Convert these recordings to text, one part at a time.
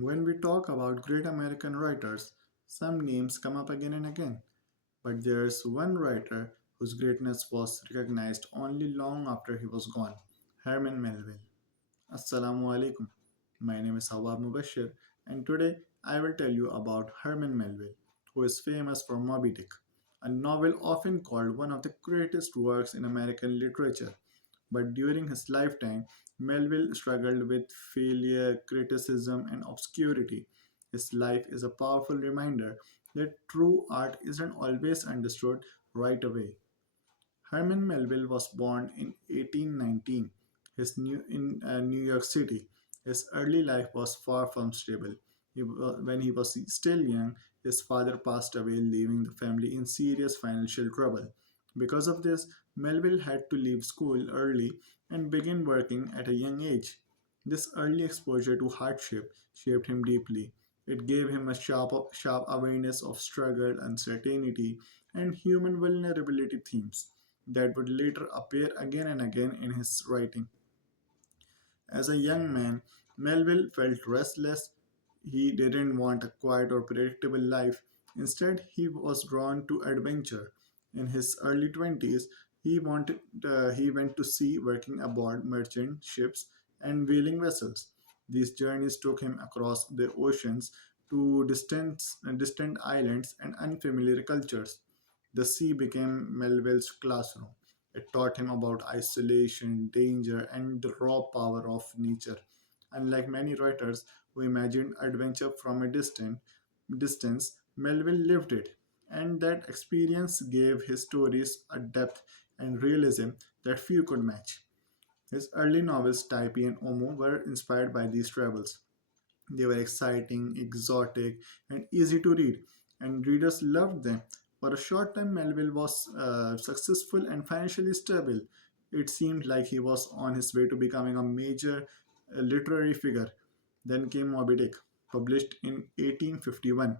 When we talk about great American writers, some names come up again and again, but there's one writer whose greatness was recognized only long after he was gone: Herman Melville. Assalamu alaikum. My name is Awaab Mubashar, and today I will tell you about Herman Melville, who is famous for Moby Dick, a novel often called one of the greatest works in American literature. But during his lifetime, Melville struggled with failure, criticism, and obscurity. His life is a powerful reminder that true art isn't always understood right away. Herman Melville was born in 1819 in New York City. His early life was far from stable. When he was still young, his father passed away, leaving the family in serious financial trouble. Because of this, Melville had to leave school early and begin working at a young age. This early exposure to hardship shaped him deeply. It gave him a sharp awareness of struggle, uncertainty, and human vulnerability themes that would later appear again and again in his writing. As a young man, Melville felt restless. He didn't want a quiet or predictable life. Instead, he was drawn to adventure. In his early 20s, he went to sea working aboard merchant ships and whaling vessels. These journeys took him across the oceans to distant islands and unfamiliar cultures. The sea became Melville's classroom. It taught him about isolation, danger, and the raw power of nature. Unlike many writers who imagined adventure from a distance, Melville lived it, and that experience gave his stories a depth and realism that few could match. His early novels, Typee and Omo, were inspired by these travels. They were exciting, exotic, and easy to read, and readers loved them. For a short time, Melville was successful and financially stable. It seemed like he was on his way to becoming a major literary figure. Then came Moby Dick, published in 1851.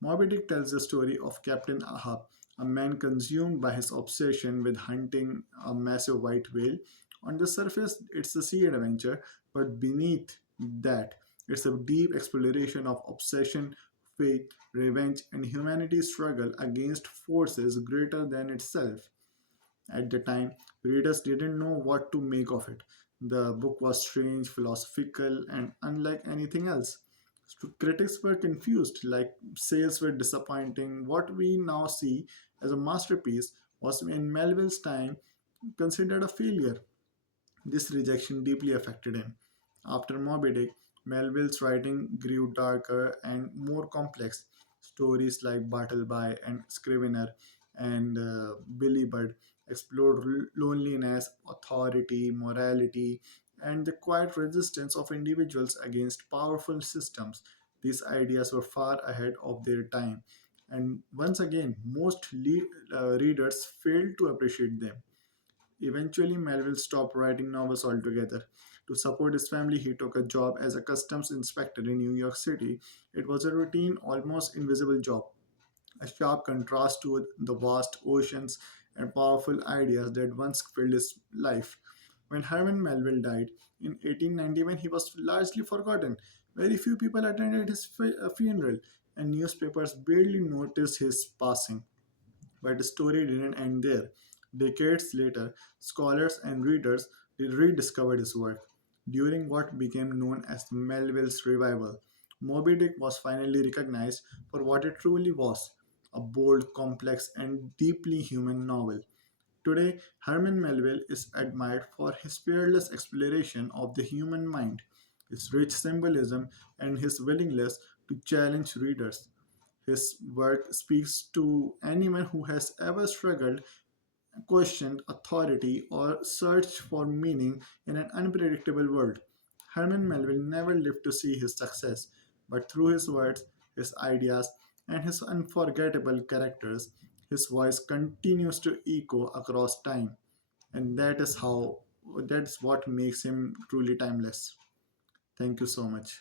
Moby Dick tells the story of Captain Ahab, a man consumed by his obsession with hunting a massive white whale. On the surface, it's a sea adventure, but beneath that, it's a deep exploration of obsession, faith, revenge, and humanity's struggle against forces greater than itself. At the time, readers didn't know what to make of it. The book was strange, philosophical, and unlike anything else. Critics were confused, like sales were disappointing. What we now see as a masterpiece was in Melville's time considered a failure. This rejection deeply affected him. After Moby Dick, Melville's writing grew darker and more complex. Stories like Bartleby and Scrivener and Billy Budd explored loneliness, authority, morality, and the quiet resistance of individuals against powerful systems. These ideas were far ahead of their time, and once again, most readers failed to appreciate them. Eventually, Melville stopped writing novels altogether. To support his family, he took a job as a customs inspector in New York City. It was a routine, almost invisible job, a sharp contrast to the vast oceans and powerful ideas that once filled his life. When Herman Melville died in 1891, he was largely forgotten. Very few people attended his funeral, and newspapers barely noticed his passing. But the story didn't end there. Decades later, scholars and readers rediscovered his work. During what became known as Melville's revival, Moby Dick was finally recognized for what it truly was: a bold, complex, and deeply human novel. Today, Herman Melville is admired for his fearless exploration of the human mind, his rich symbolism, and his willingness to challenge readers. His work speaks to anyone who has ever struggled, questioned authority, or searched for meaning in an unpredictable world. Herman Melville never lived to see his success, but through his words, his ideas, and his unforgettable characters, his voice continues to echo across time, and that's what makes him truly timeless. Thank you so much.